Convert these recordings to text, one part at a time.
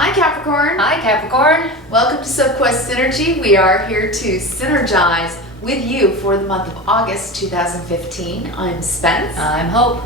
Hi Capricorn. Hi Capricorn. Welcome to Sophquest Synergy. We are here to synergize with you for the month of August 2015. I'm Spence. I'm Hope.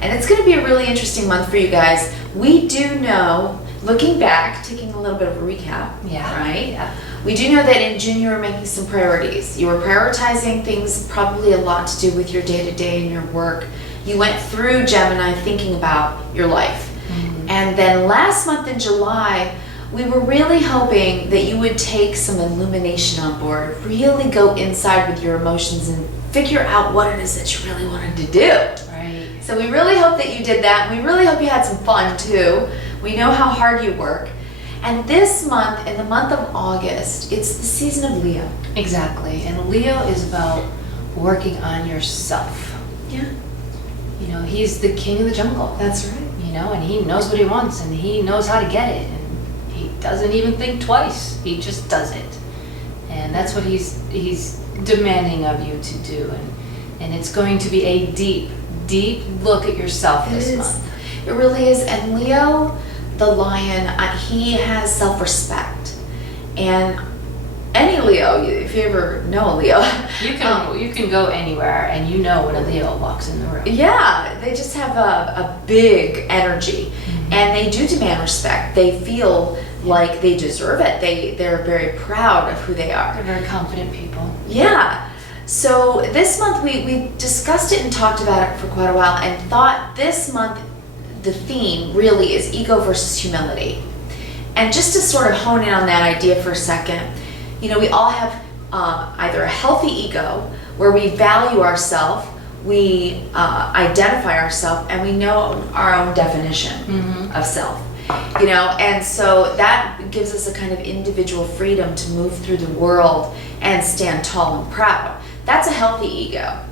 And it's going to be a really interesting month for you guys. We do know, looking back, taking a little bit of a recap, right? Yeah. We do know that in June you were making some priorities. You were prioritizing things probably a lot to do with your day-to-day and your work. You went through Gemini thinking about your life. Mm-hmm. And then last month in July, we were really hoping that you would take some illumination on board, really go inside with your emotions and figure out what it is that you really wanted to do. Right. So we really hope that you did that. And we really hope you had some fun too. We know how hard you work. And this month, in the month of August, it's the season of Leo. Exactly. And Leo is about working on yourself. Yeah. You know, he's the king of the jungle. That's right. You know, and he knows what he wants and he knows how to get it. And he doesn't even think twice. He just does it. And that's what he's demanding of you to do. And it's going to be a deep look at yourself this month. It really is. And Leo, the lion, he has self-respect. And any Leo, if you ever know a Leo, You can go anywhere and you know when a Leo walks in the room. yeah, they just have a big energy. Mm-hmm. And they do demand respect. They feel like they deserve it. They're very proud of who they are. They're very confident people. Yeah. So this month we discussed it and talked about it for quite a while and thought this month the theme really is ego versus humility. And just to sort of hone in on that idea for a second, you know, we all have either a healthy ego where we value ourselves, we identify ourselves, and we know our own definition of self. You know, and so that gives us a kind of individual freedom to move through the world and stand tall and proud. That's a healthy ego.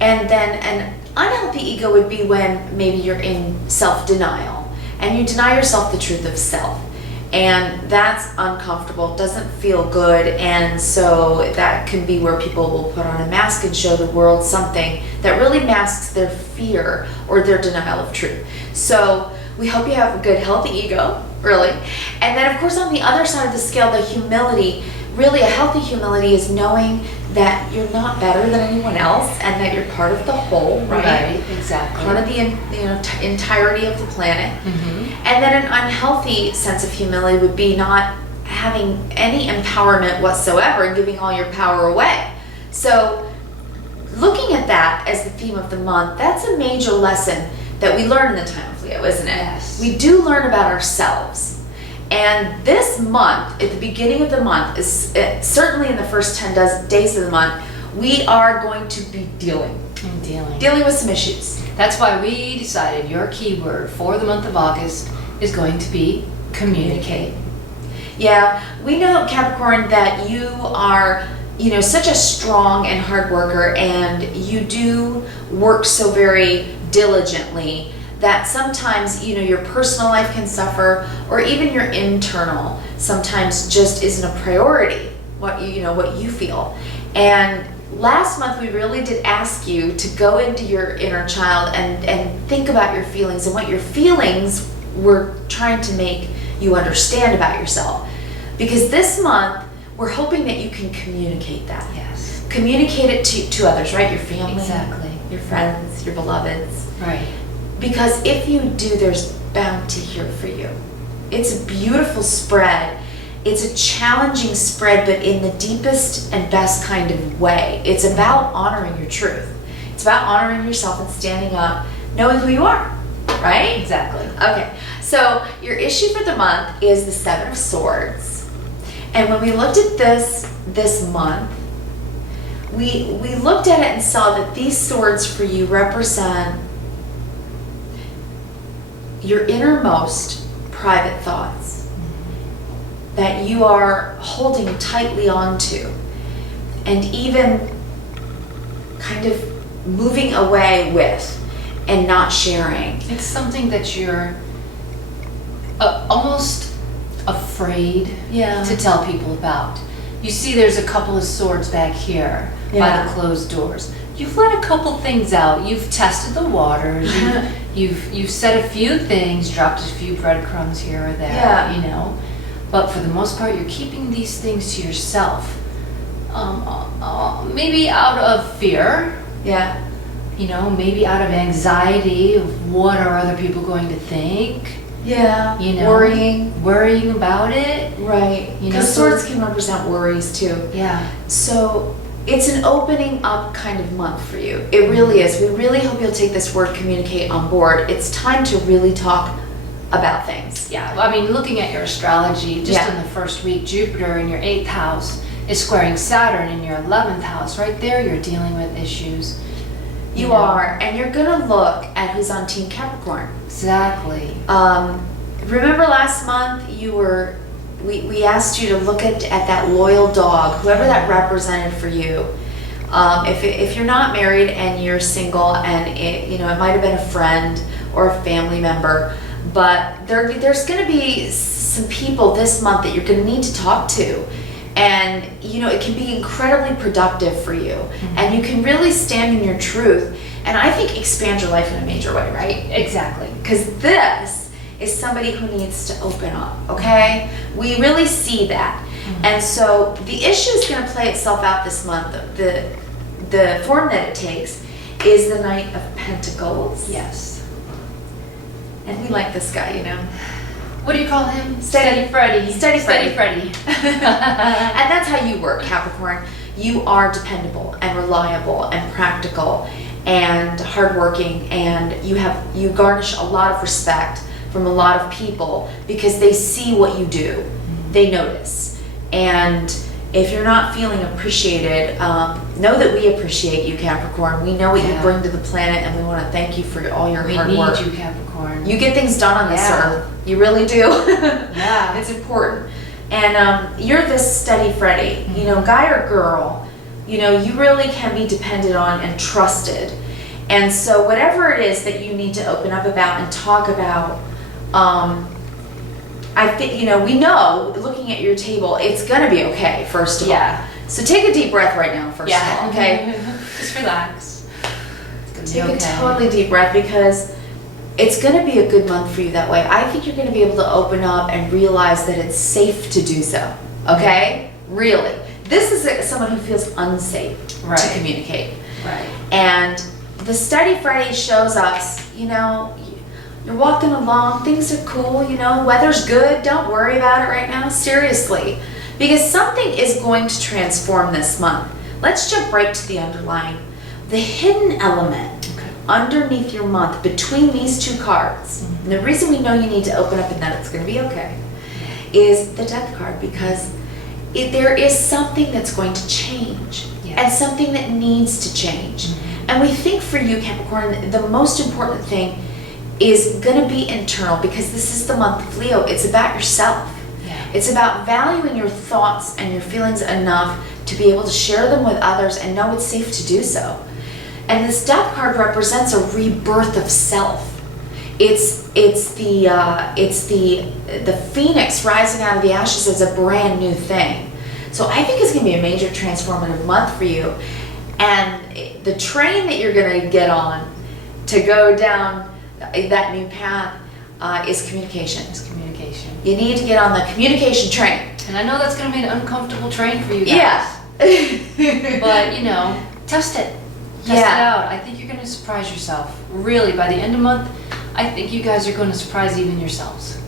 And then an unhealthy ego would be when maybe you're in self-denial and you deny yourself the truth of self. And that's uncomfortable, doesn't feel good, and so that can be where people will put on a mask and show the world something that really masks their fear or their denial of truth. So we hope you have a good, healthy ego, really. And then, of course, on the other side of the scale, the humility, really a healthy humility is knowing that you're not better than anyone else and that you're part of the whole, right? Exactly. Part of the entirety of the planet. Mm-hmm. And then an unhealthy sense of humility would be not having any empowerment whatsoever and giving all your power away. So looking at that as the theme of the month, that's a major lesson that we learn in the time of Leo, isn't it? Yes. We do learn about ourselves. And this month, at the beginning of the month, is certainly in the first 10 days of the month, we are going to be dealing with some issues. That's why we decided your keyword for the month of August is going to be communicate. Yeah, we know, Capricorn, that you are, you know, such a strong and hard worker, and you do work so very diligently that sometimes, you know, your personal life can suffer, or even your internal sometimes just isn't a priority, what you feel. And last month we really did ask you to go into your inner child and think about your feelings and what your feelings were trying to make you understand about yourself. Because this month we're hoping that you can communicate that. Yes. Communicate it to others, right? Your family, Exactly. your friends, your beloveds. Right. Because if you do, there's bounty here for you. It's a beautiful spread. It's a challenging spread, but in the deepest and best kind of way. It's about honoring your truth. It's about honoring yourself and standing up, knowing who you are, right? Exactly. Okay, so your issue for the month is the Seven of Swords. And when we looked at this month, we looked at it and saw that these swords for you represent your innermost private thoughts that you are holding tightly onto and even kind of moving away with and not sharing. It's something that you're almost afraid to tell people about. You see there's a couple of swords back here by the closed doors. You've let a couple things out. You've tested the waters. you've said a few things, dropped a few breadcrumbs here or there, Yeah. you know, but for the most part, you're keeping these things to yourself. Maybe out of fear, Yeah. you know, maybe out of anxiety of what are other people going to think, Yeah. you know, worrying about it. Right. You know, Because so- swords can represent worries too. Yeah. So it's an opening up kind of month for you. It really is. We really hope you'll take this word communicate on board. It's time to really talk about things. Yeah, well, I mean, looking at your astrology, just Yeah. in the first week, Jupiter in your 8th house is squaring Saturn in your 11th house. Right there, you're dealing with issues. You know? are, and you're gonna look at who's on Team Capricorn. Exactly. Remember last month we asked you to look at that loyal dog, whoever that represented for you. If you're not married and you're single, and it might have been a friend or a family member, but there's going to be some people this month that you're going to need to talk to, and it can be incredibly productive for you, and you can really stand in your truth, and I think expand your life in a major way, right? Exactly. Because this is somebody who needs to open up, okay? We really see that. And so the issue is going to play itself out this month. The form that it takes is the Knight of Pentacles. Yes. And we like this guy, What do you call him? Steady Freddy. Steady Freddy. Freddy. And that's how you work, Capricorn. You are dependable and reliable and practical and hardworking, and you garnish a lot of respect from a lot of people because they see what you do. They notice. And if you're not feeling appreciated, know that we appreciate you, Capricorn. We know what you bring to the planet, and we want to thank you for all your hard work. We need you, Capricorn. You get things done on this Yeah. earth. You really do. Yeah. It's important. And you're this steady Freddy, guy or girl, you really can be depended on and trusted. And so whatever it is that you need to open up about and talk about, I think, we know, looking at your table, it's going to be okay, first of all. Yeah. So take a deep breath right now, first of all, okay? Just relax. It's Take gonna be a okay. totally deep breath, because it's going to be a good month for you that way. I think you're going to be able to open up and realize that it's safe to do so, okay? Really. This is someone who feels unsafe to communicate. Right. And the Steady Freddy shows us, you're walking along, things are cool, weather's good, don't worry about it right now, seriously. Because something is going to transform this month. Let's jump right to the underlying. The hidden element underneath your month, between these two cards, and the reason we know you need to open up and that it's going to be okay, is the Death card, because there is something that's going to change, and something that needs to change. And we think for you, Capricorn, the most important thing is going to be internal, because this is the month of Leo. It's about yourself. It's about valuing your thoughts and your feelings enough to be able to share them with others and know it's safe to do so. And this Death card represents a rebirth of self. It's the phoenix rising out of the ashes as a brand new thing. So I think it's going to be a major transformative month for you. And the train that you're going to get on to go down that new path is communication. Communication. You need to get on the communication train. And I know that's going to be an uncomfortable train for you guys. Yeah. But, test it. Test it out. I think you're going to surprise yourself. Really, by the end of the month, I think you guys are going to surprise even yourselves.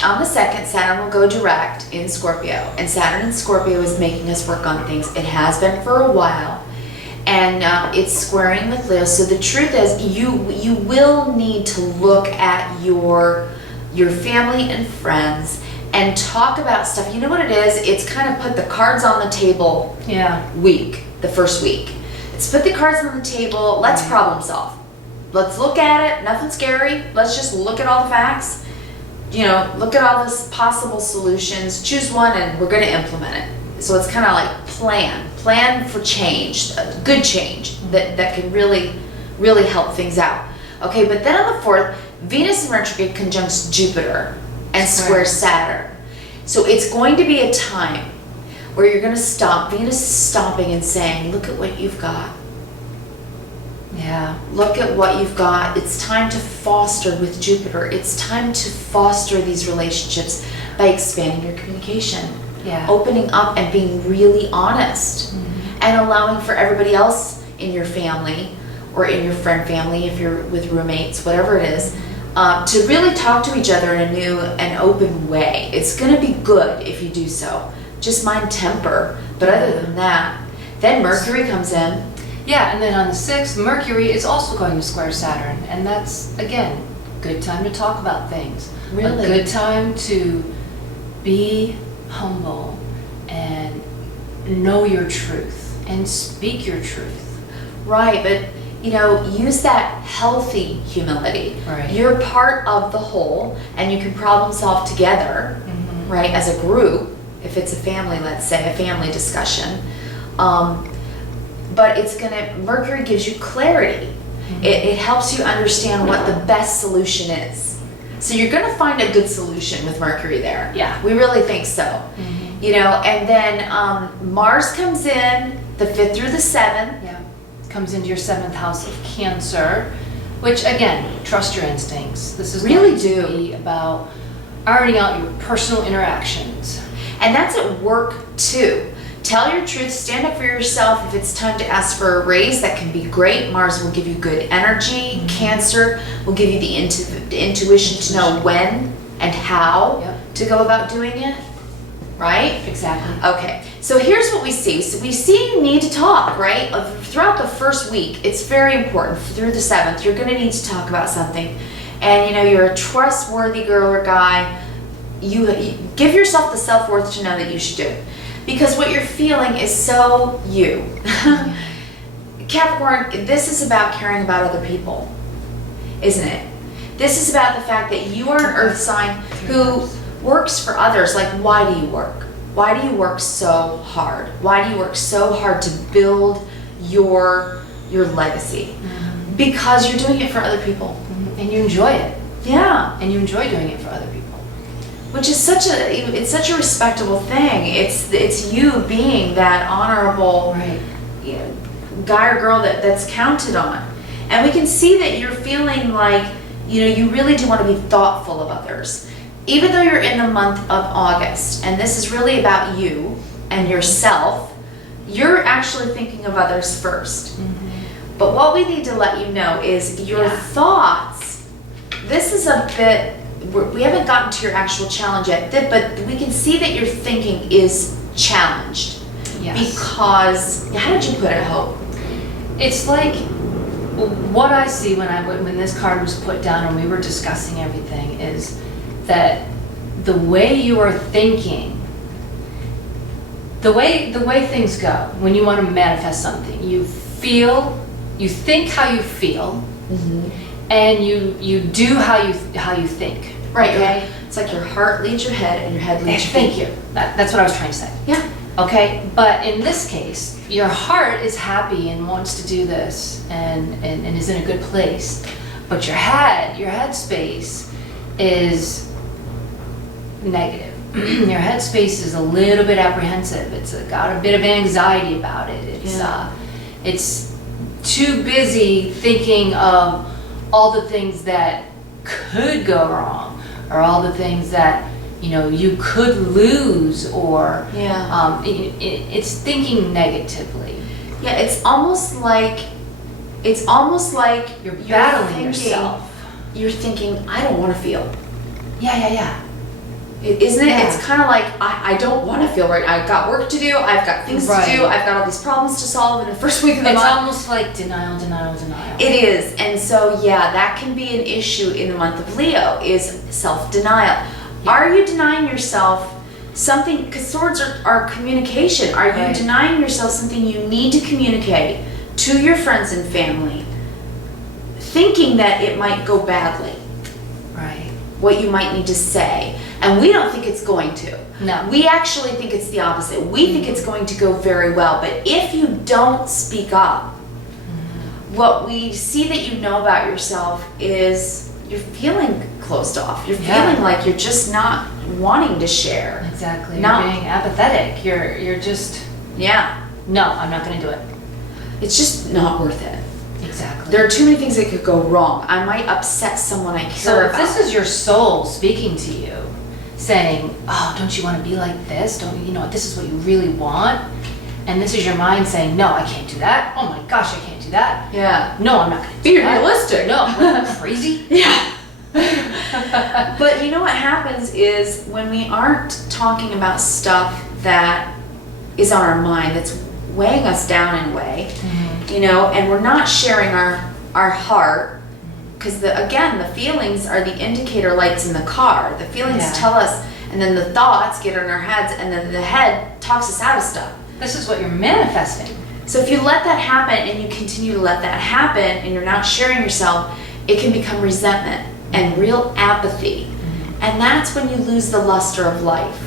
On the 2nd, Saturn will go direct in Scorpio. And Saturn in Scorpio is making us work on things. It has been for a while. And it's squaring with Leo. So the truth is, you will need to look at your family and friends and talk about stuff. You know what it is? It's kind of put the cards on the table week, the first week. It's put the cards on the table. Let's problem solve. Let's look at it. Nothing scary. Let's just look at all the facts. Look at all the possible solutions. Choose one, and we're going to implement it. So it's kind of like plan for change, good change that can really, really help things out. Okay, but then on the 4th, Venus in retrograde conjuncts Jupiter and squares Saturn. So it's going to be a time where you're going to stop. Venus is stopping and saying, look at what you've got. Yeah. Look at what you've got. It's time to foster with Jupiter. It's time to foster these relationships by expanding your communication. Yeah. Opening up and being really honest. And allowing for everybody else in your family or in your friend family, if you're with roommates, whatever it is, to really talk to each other in a new and open way. It's going to be good if you do so. Just mind temper. But other than that, then Mercury comes in. Yeah, and then on the 6th, Mercury is also going to square Saturn. And that's, again, good time to talk about things. Really? A good time to be humble and know your truth and speak your truth. Right, but use that healthy humility. Right. You're part of the whole, and you can problem solve together, right, as a group, if it's a family, let's say, a family discussion. But Mercury gives you clarity. It helps you understand what the best solution is. So you're gonna find a good solution with Mercury there. Yeah. We really think so. And then Mars comes in the 5th through the 7th. Yeah. Comes into your 7th house of Cancer, which again, trust your instincts. This is Really going to be about ironing out your personal interactions. And that's at work too. Tell your truth, stand up for yourself. If it's time to ask for a raise, that can be great. Mars will give you good energy. Cancer will give you the intuition to know when and how to go about doing it. Right? Exactly. Okay, so here's what we see. So we see you need to talk, right? Throughout the first week, it's very important. Through the 7th, you're gonna need to talk about something. And you're a trustworthy girl or guy. You give yourself the self-worth to know that you should do it. Because what you're feeling is so you. Capricorn, this is about caring about other people, isn't it? This is about the fact that you are an earth sign who works for others. Like, why do you work? Why do you work so hard? Why do you work so hard to build your legacy? Because you're doing it for other people. And you enjoy it. Yeah. And you enjoy doing it for other people. Which is such a respectable thing. It's you being that honorable guy or girl that's counted on. And we can see that you're feeling like, you really do want to be thoughtful of others. Even though you're in the month of August, and this is really about you and yourself, you're actually thinking of others first. But what we need to let you know is your thoughts, this is a bit, we haven't gotten to your actual challenge yet, but we can see that your thinking is challenged. Yes. Because, how did you put it, Hope? It's like what I see when this card was put down and we were discussing everything is that the way you are thinking, the way things go when you want to manifest something, you think how you feel, and you do how you think. Right. Okay. It's like your heart leads your head and your head leads your Thank feet. you. That's what I was trying to say. Yeah. Okay, but in this case, your heart is happy and wants to do this and is in a good place, but your head space is negative. Your head space is a little bit apprehensive. It's got a bit of anxiety about it. It's too busy thinking of all the things that could go wrong, or all the things that you could lose, or it's thinking negatively. Yeah, it's almost like You're battling yourself. You're thinking, I don't want to feel. Yeah. Isn't it? Yeah. It's kind of like, I don't want to feel right. I've got work to do. I've got things to do. I've got all these problems to solve in the first week of the month. It's almost like denial. It is. And so, that can be an issue in the month of Leo, is self-denial. Yeah. Are you denying yourself something? Because swords are communication. Are you denying yourself something you need to communicate to your friends and family, thinking that it might go badly? Right. What you might need to say. And we don't think it's going to. No. We actually think it's the opposite. We think it's going to go very well. But if you don't speak up, what we see that you know about yourself is you're feeling closed off. You're feeling like you're just not wanting to share. Exactly. You're being apathetic. You're just... Yeah. No, I'm not going to do it. It's just not worth it. Exactly. There are too many things that could go wrong. I might upset someone I care So if about. this is your soul speaking to you, saying, oh, don't you want to be like this? Don't you know, this is what you really want? And this is your mind saying, no, I can't do that. Oh my gosh, I can't do that. Yeah. No, I'm not going to do Be that. realistic. No, what, crazy? Yeah. But you know what happens is when we aren't talking about stuff that is on our mind, that's weighing us down in a way, you know, and we're not sharing our heart, because again, the feelings are the indicator lights in the car. The feelings Yeah. tell us, and then the thoughts get in our heads, and then the head talks us out of stuff. This is what you're manifesting. So if you let that happen and you continue to let that happen and you're not sharing yourself, it can become resentment and real apathy. And that's when you lose the luster of life.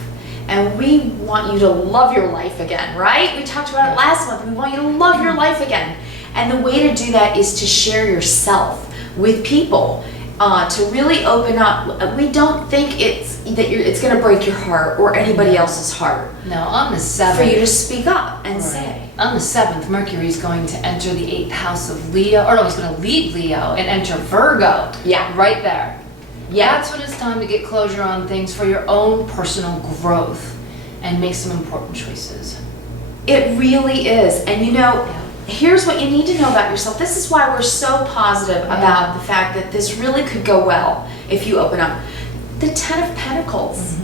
And we want you to love your life again, right? We talked about it last month. We want you to love your life again. And the way to do that is to share yourself with people, to really open up. We don't think it's going to break your heart or anybody else's heart. No, on the 7th. For you to speak up and Right. say. On the 7th, Mercury is going to enter the 8th house of Leo, or no, he's going to leave Leo and enter Virgo. Yeah. Right there. Yeah. That's when it's time to get closure on things for your own personal growth and make some important choices. It really is. And you know, Yeah. here's what you need to know about yourself. This is why we're so positive about the fact that this really could go well if you open up. The 10 of Pentacles.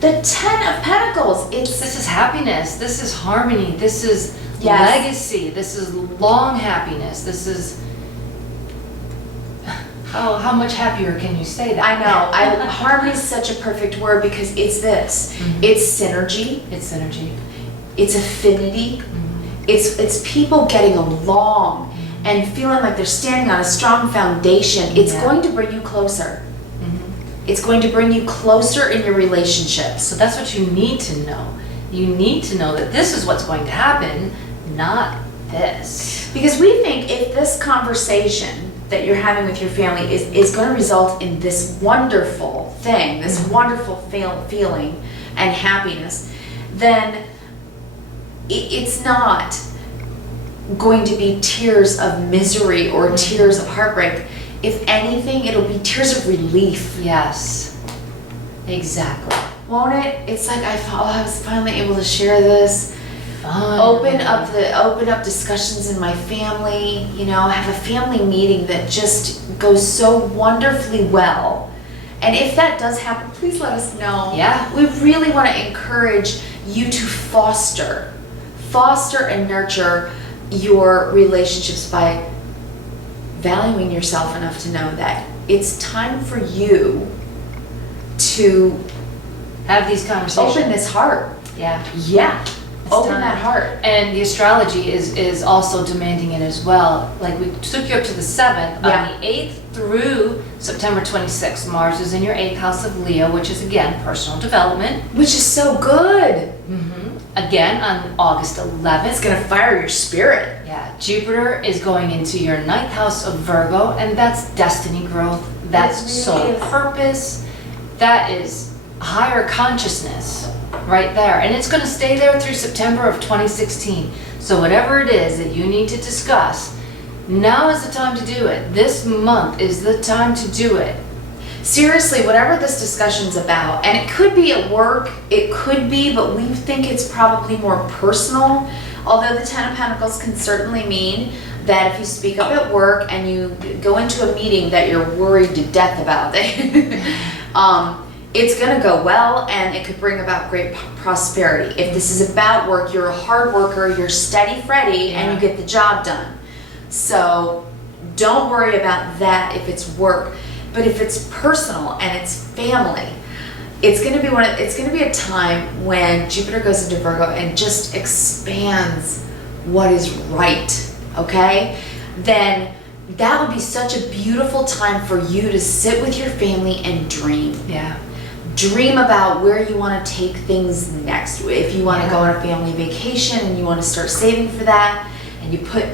The 10 of Pentacles. This is happiness. This is harmony. This is Yes. legacy. This is long happiness. This is... How much happier can you say that? I know. Harmony is such a perfect word because it's this. It's synergy. It's synergy. It's affinity. It's people getting along and feeling like they're standing on a strong foundation. It's going to bring you closer. It's going to bring you closer in your relationships. So that's what you need to know. You need to know that this is what's going to happen, not this. Because we think if this conversation that you're having with your family is going to result in this wonderful thing, this wonderful feeling and happiness, then it's not going to be tears of misery or tears of heartbreak. If anything, it'll be tears of relief. Yes, exactly. Won't it? It's like I was finally able to share this. Fun. Open up discussions in my family, you know, have a family meeting that just goes so wonderfully well. And if that does happen, please let us know. Yeah. We really want to encourage you to foster and nurture your relationships by valuing yourself enough to know that it's time for you to Have these conversations. open this heart. Yeah. Yeah. Open time. that heart. And the astrology is also demanding it as well. Like we took you up to the 7th. Yeah. On the 8th through September 26th, Mars is in your 8th house of Leo, which is again personal development. Which is so good. Again on August 11th. It's gonna fire your spirit. Yeah, Jupiter is going into your 9th house of Virgo, and that's destiny growth. That's It really soul is. purpose. That is higher consciousness right there. And it's going to stay there through September of 2016. So whatever it is that you need to discuss, now is the time to do it. This month is the time to do it. Seriously, whatever this discussion's about, and it could be at work, it could be, but we think it's probably more personal. Although the 10 of Pentacles can certainly mean that if you speak up at work and you go into a meeting that you're worried to death about, it's gonna go well and it could bring about great prosperity. If this is about work, you're a hard worker, you're steady Freddy, and you get the job done. So don't worry about that if it's work. But if it's personal and it's family, it's going to be a time when Jupiter goes into Virgo and just expands what is right, okay? Then that would be such a beautiful time for you to sit with your family and dream. Yeah. Dream about where you want to take things next. If you want to go on a family vacation and you want to start saving for that, and you put up,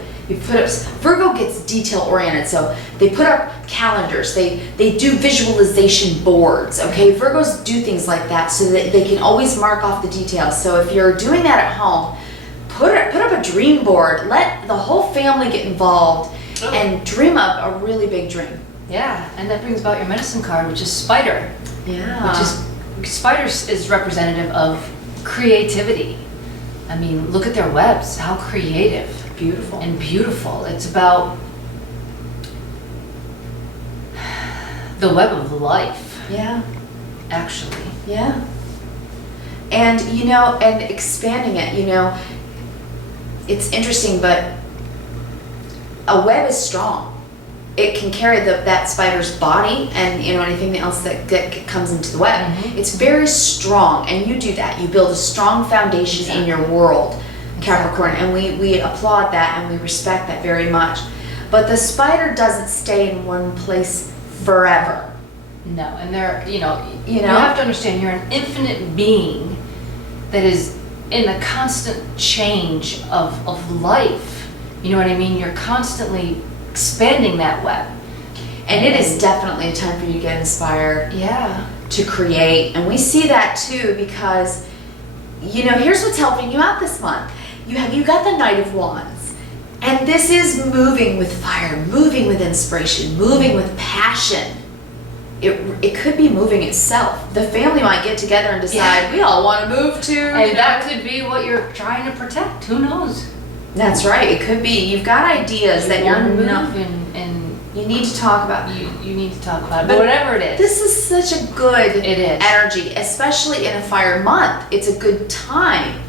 Virgo gets detail oriented, so they put up calendars, they do visualization boards, okay? Virgos do things like that so that they can always mark off the details. So if you're doing that at home, put up a dream board. Let the whole family get involved and dream up a really big dream. Yeah, and that brings about your medicine card, which is spider. Yeah. Spider is representative of creativity. I mean, look at their webs, how creative. Beautiful. And beautiful. It's about the web of life. Yeah. Actually. Yeah. And, you know, and expanding it, you know, it's interesting, but a web is strong. It can carry that spider's body and, you know, anything else that comes into the web. Mm-hmm. It's very strong, and you do that. You build a strong foundation in your world, Capricorn, and we applaud that and we respect that very much. But the spider doesn't stay in one place forever. No, and you have to understand you're an infinite being that is in a constant change of life. You know what I mean? You're constantly expanding that web. And it is definitely a time for you to get inspired. Yeah. To create. And we see that too because, you know, here's what's helping you out this month. You got the Knight of Wands. And this is moving with fire, moving with inspiration, moving with passion. It could be moving itself. The family might get together and decide, we all want to move to. And that could be what you're trying to protect. Who knows? That's right. It could be. You've got ideas that you're not. And you need to talk about. You need to talk about it. But whatever it is. This is such a good energy, especially in a fire month. It's a good time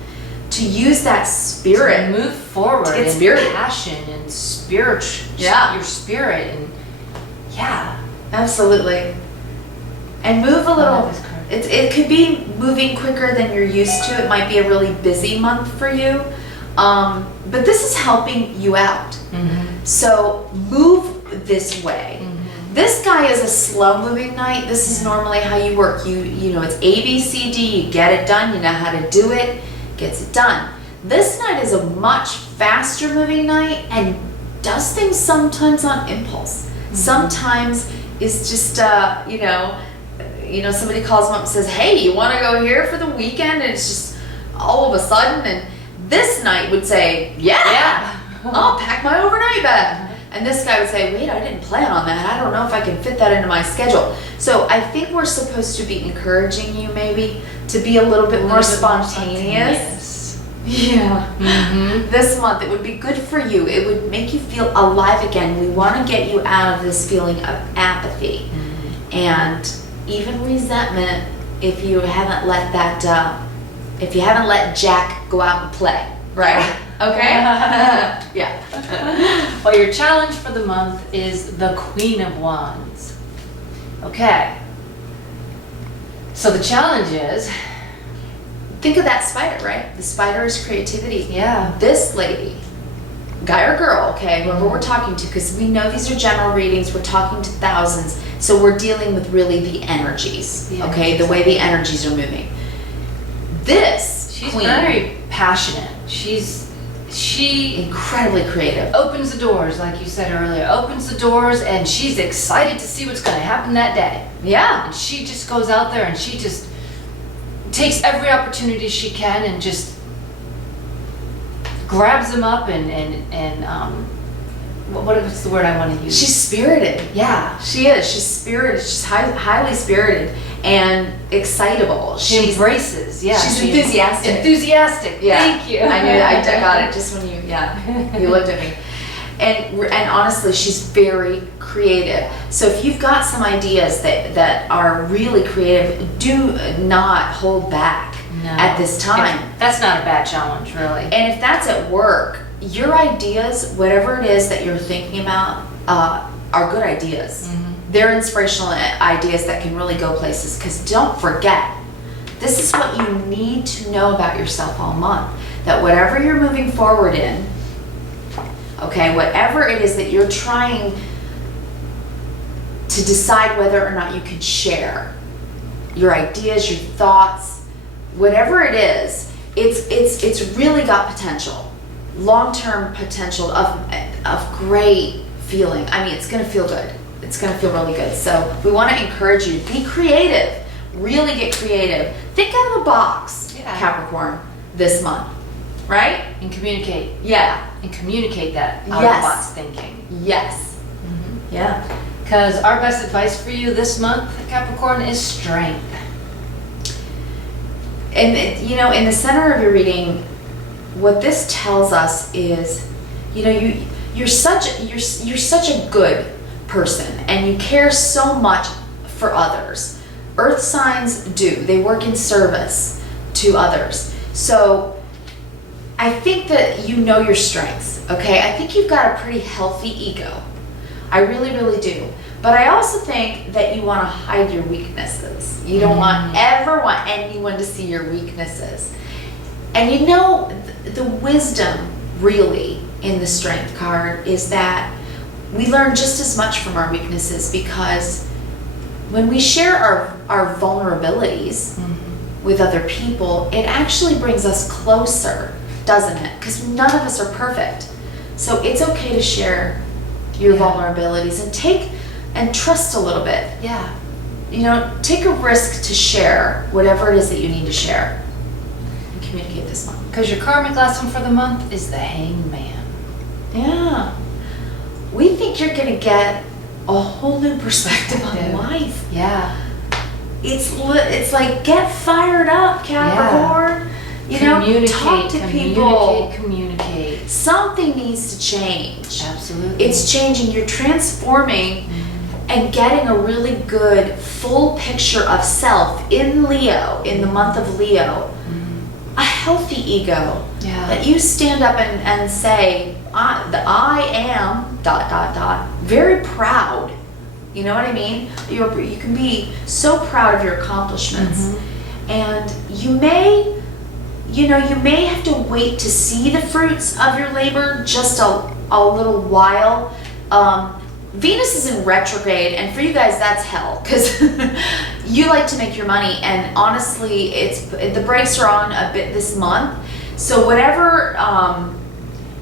to use that spirit. To move forward. To get and spirit. Passion and spirit. Yeah. Your spirit. And yeah. Absolutely. And move a little. It could be moving quicker than you're used to. It might be a really busy month for you. But this is helping you out. Mm-hmm. So move this way. Mm-hmm. This guy is a slow moving knight. This is normally how you work. You know, it's A, B, C, D. You get it done. You know how to do it. Gets it done. This knight is a much faster moving knight and does things sometimes on impulse. Mm-hmm. Sometimes it's just, you know, somebody calls him up and says, hey, you want to go here for the weekend? And it's just all of a sudden. And this knight would say, yeah. I'll pack my overnight bag. And this guy would say, wait, I didn't plan on that. I don't know if I can fit that into my schedule. So I think we're supposed to be encouraging you maybe to be a little bit more spontaneous. Yeah. Mm-hmm. This month, it would be good for you. It would make you feel alive again. We want to get you out of this feeling of apathy and even resentment if you haven't let that, if you haven't let Jack go out and play, right? Okay? Yeah. Well, your challenge for the month is the Queen of Wands. Okay. So the challenge is... Think of that spider, right? The spider is creativity. Yeah. This lady, guy or girl, okay, whoever we're talking to, because we know these are general readings, we're talking to thousands, so we're dealing with really the energies, the way the energies are moving. She's queen, very passionate. She incredibly creative. Opens the doors, like you said earlier. Opens the doors, and she's excited to see what's going to happen that day. Yeah. And she just goes out there and she just takes every opportunity she can and just grabs them up and what's the word I want to use? She's spirited. Yeah. She is. She's spirited. She's highly spirited and excitable. She embraces. Yeah. She's enthusiastic. Enthusiastic. Yeah. Thank you. I knew that. I got it just when you looked at me. And honestly, she's very creative. So if you've got some ideas that are really creative, do not hold back at this time. That's not a bad challenge, really. And if that's at work, your ideas, whatever it is that you're thinking about, are good ideas. Mm-hmm. They're inspirational ideas that can really go places. Because don't forget, this is what you need to know about yourself all month. That whatever you're moving forward in, okay, whatever it is that you're trying to decide whether or not you can share, your ideas, your thoughts, whatever it is, it's really got potential, long-term potential of great feeling. I mean, it's going to feel good. It's going to feel really good. So we want to encourage you to be creative, really get creative. Think out of the box, Capricorn, this month. right? And communicate. Yeah. And communicate that Yes. out-of-the-box thinking. Yes. Yeah. Because our best advice for you this month, Capricorn, is strength. And in the center of your reading, what this tells us is, you're such a good person, and you care so much for others. Earth signs do. They work in service to others. So I think that you know your strengths, okay? I think you've got a pretty healthy ego. I really, really do. But I also think that you want to hide your weaknesses. You don't ever want anyone to see your weaknesses. And the wisdom really in the strength card is that we learn just as much from our weaknesses, because when we share our vulnerabilities with other people, it actually brings us closer, doesn't it? Because none of us are perfect. So it's okay to share your vulnerabilities and trust a little bit. Yeah. Take a risk to share whatever it is that you need to share and communicate this month. Because your karmic lesson for the month is the Hangman. Yeah. We think you're going to get a whole new perspective on life. Yeah. It's like, get fired up, Capricorn. Talk to people. Communicate. Something needs to change. Absolutely. It's changing. You're transforming and getting a really good full picture of self in Leo, in the month of Leo. A healthy ego. Yeah. That you stand up and say, I am ... very proud. You know what I mean? You can be so proud of your accomplishments. And you may have to wait to see the fruits of your labor just a little while. Venus is in retrograde, and for you guys, that's hell, because you like to make your money, and honestly, the brakes are on a bit this month. So whatever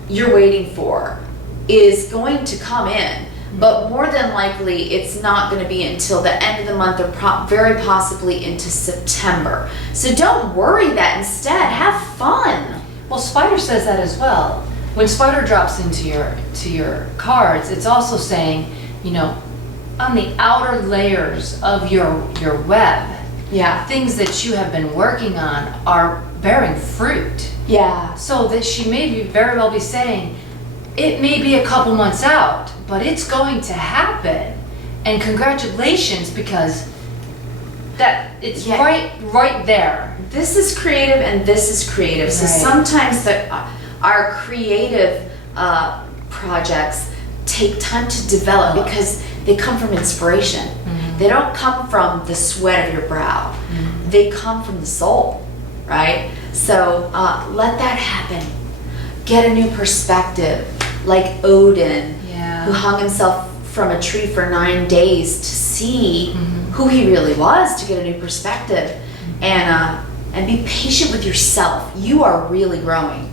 you're waiting for is going to come in, but more than likely, it's not going to be until the end of the month, or very possibly into September. So don't worry that. Instead, have fun. Well, Spider says that as well. When Spider drops into your cards, it's also saying, on the outer layers of your web, things that you have been working on are bearing fruit. Yeah. So that she may very well be saying, it may be a couple months out, but it's going to happen. And congratulations, because it's right there. This is creative and this is creative. So sometimes our creative projects take time to develop because they come from inspiration. They don't come from the sweat of your brow. They come from the soul, right? So let that happen. Get a new perspective, like Odin, who hung himself from a tree for 9 days to see who he really was, to get a new perspective, and be patient with yourself. You are really growing.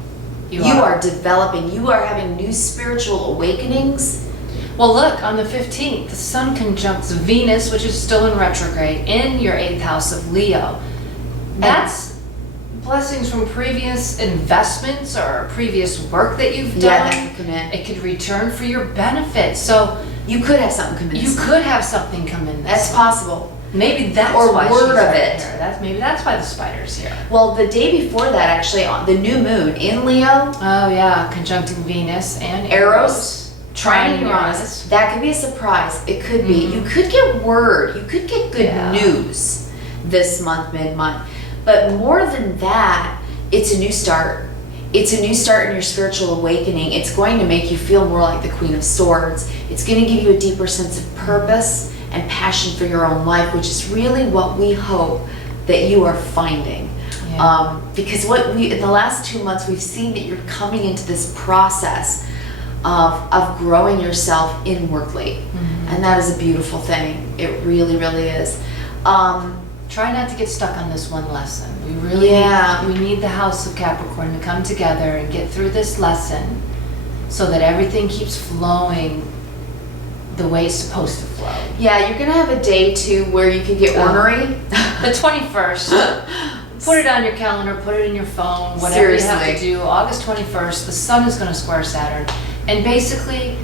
You are developing. You are having new spiritual awakenings. Well, look, on the 15th, the Sun conjuncts Venus, which is still in retrograde, in your 8th house of Leo. That's blessings from previous investments or previous work that you've done. Yeah, that could come in. It could return for your benefit. So you could have something come in. You could have something come in. That's possible. Maybe that's why she's right here. Maybe that's why the Spider's here. Well, the day before that, actually, on the new moon in Leo. Oh yeah, conjuncting Venus and Eros, trine Uranus. That could be a surprise. It could be. You could get word. You could get good news this month, mid-month. But more than that, it's a new start. It's a new start in your spiritual awakening. It's going to make you feel more like the Queen of Swords. It's going to give you a deeper sense of purpose and passion for your own life, which is really what we hope that you are finding. Because in the last 2 months, we've seen that you're coming into this process of growing yourself inwardly. And that is a beautiful thing. It really, really is. Try not to get stuck on this one lesson. We really need the House of Capricorn to come together and get through this lesson so that everything keeps flowing the way it's supposed to flow. Yeah, you're going to have a day too where you can get ornery. The 21st. Put it on your calendar, put it in your phone, whatever you have to do. August 21st, the sun is going to square Saturn. And basically,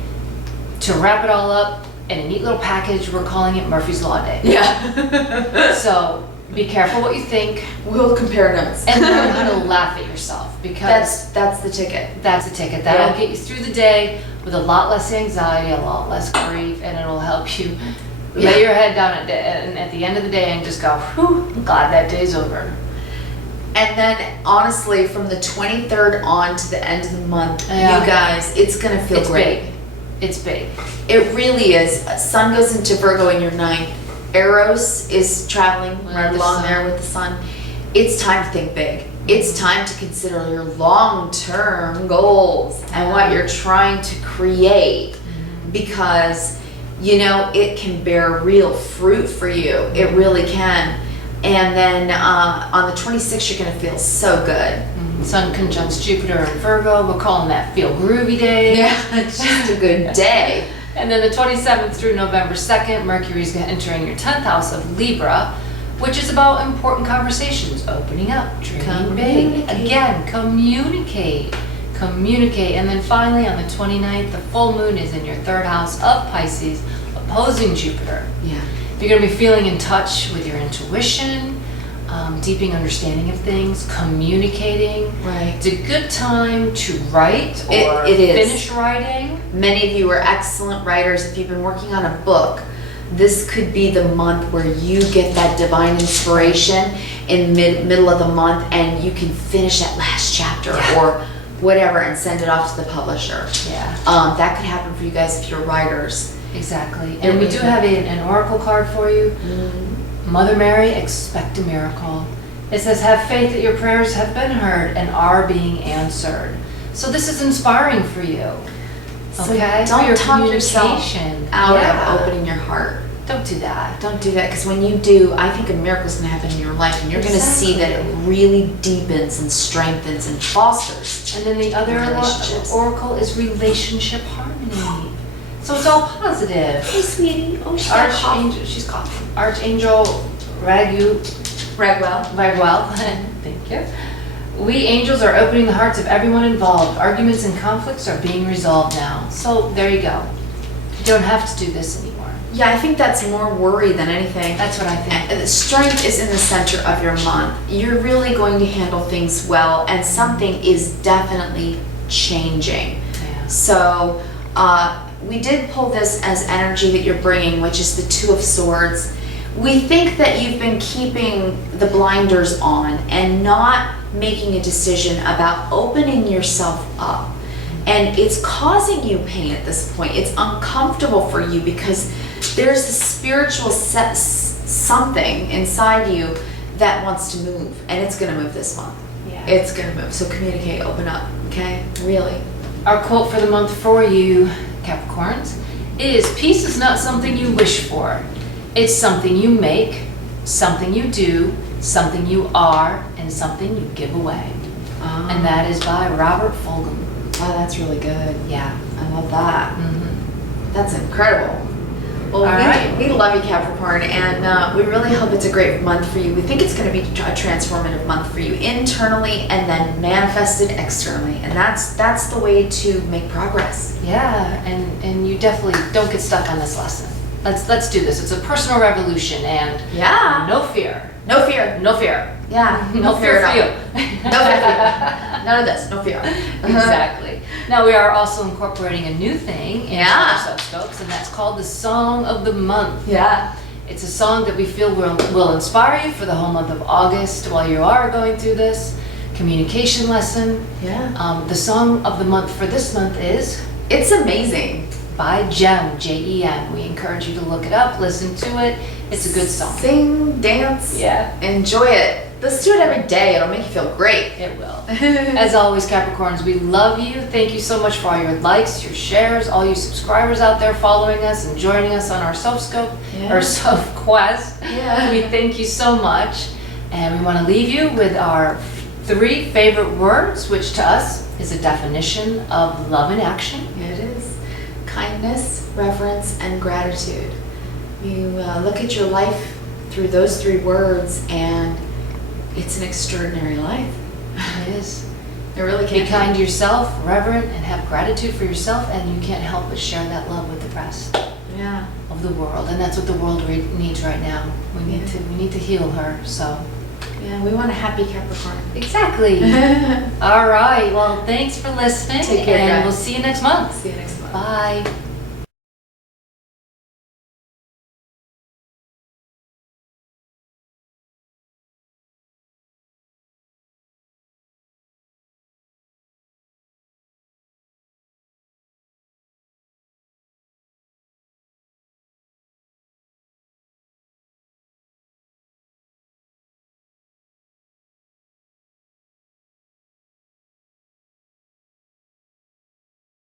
to wrap it all up in a neat little package, we're calling it Murphy's Law Day. Yeah. So be careful what you think. We'll compare notes. And learn how to laugh at yourself, because that's the ticket. That's the ticket. That'll get you through the day with a lot less anxiety, a lot less grief, and it'll help you lay your head down at the end of the day and just go, whew, I'm glad that day's over. And then, honestly, from the 23rd on to the end of the month, you Yeah. guys, it's going to feel It's great. big. It's big. It really is. Sun goes into Virgo in your ninth. Eros is traveling right the along sun. there with the sun. It's time to think big. It's time to consider your long-term goals and what you're trying to create, because, you know, it can bear real fruit for you. It really can. And then on the 26th, you're going to feel so good. Sun conjuncts Jupiter in Virgo. We're calling that Feel Groovy Day. Yeah, it's just a good day. And then the 27th through November 2nd, Mercury's entering your 10th house of Libra, which is about important conversations, opening up, dreaming big. Again, communicate. And then finally on the 29th, the full moon is in your 3rd house of Pisces, opposing Jupiter. Yeah. You're going to be feeling in touch with your intuition, deepening understanding of things, communicating. Right. It's a good time to write or It is. finish writing. Many of you are excellent writers. If you've been working on a book, this could be the month where you get that divine inspiration in middle of the month, and you can finish that last chapter or whatever and send it off to the publisher. Yeah. That could happen for you guys if you're writers. Exactly. And we do have an oracle card for you. Mother Mary, expect a miracle. It says, have faith that your prayers have been heard and are being answered. So this is inspiring for you. So Okay? don't For your talk yourself communication. out Yeah. of opening your heart. Don't do that. Don't do that, because when you do, I think a miracle is going to happen in your life, and you're going to see that it really deepens and strengthens and fosters. And then the other Relationships. oracle is relationship harmony. So it's all positive. Hey, sweetie. Oh, she's got cough. Archangel, she's coughing. Archangel Ragwell. Raguel, thank you. We angels are opening the hearts of everyone involved. Arguments and conflicts are being resolved now. So there you go. You don't have to do this anymore. Yeah, I think that's more worry than anything. That's what I think. And the strength is in the center of your month. You're really going to handle things well, and something is definitely changing. Yeah. So we did pull this as energy that you're bringing, which is the Two of Swords. We think that you've been keeping the blinders on and not making a decision about opening yourself up. And it's causing you pain at this point. It's uncomfortable for you because there's a spiritual something inside you that wants to move, and it's going to move this month. Yeah. It's going to move. So communicate, open up, okay? Really. Our quote for the month for you, Capricorns, is peace is not something you wish for. It's something you make, something you do, something you are, and something you give away. And that is by Robert Fulghum. Wow, that's really good. Yeah. I love that. Mm-hmm. That's incredible. Well, All right. we love you, Capricorn, and we really hope it's a great month for you. We think it's going to be a transformative month for you internally and then manifested externally. And that's the way to make progress. Yeah, and you definitely don't get stuck on this lesson. Let's do this. It's a personal revolution, and Yeah. no fear. No fear. No fear. Yeah. No fear at for all. you. No fear for you. None of this. No fear. Exactly. Now we are also incorporating a new thing into Yeah. our Sophscopes, and that's called the Song of the Month. Yeah. It's a song that we feel will inspire you for the whole month of August while you are going through this communication lesson. Yeah. The Song of the Month for this month is It's amazing. by Jem, Jen. We encourage you to look it up, listen to it. It's a good song. Sing, dance. Yeah. Enjoy it. Let's do it every day. It'll make you feel great. It will. As always, Capricorns, we love you. Thank you so much for all your likes, your shares, all you subscribers out there following us and joining us on our Sophscope or Sophquest. Yeah. We thank you so much. And we want to leave you with our 3 favorite words, which to us is a definition of love in action. It is. Kindness, reverence, and gratitude. You look at your life through those 3 words and It's an extraordinary life. It is. It really can Be kind to yourself, reverent, and have gratitude for yourself, and you can't help but share that love with the rest Yeah. of the world. And that's what the world needs right now. We need to heal her. So Yeah, we want a happy Capricorn. exactly. All right. Well, thanks for listening, Take care, and guys. we'll see you next month. See you next month. Bye.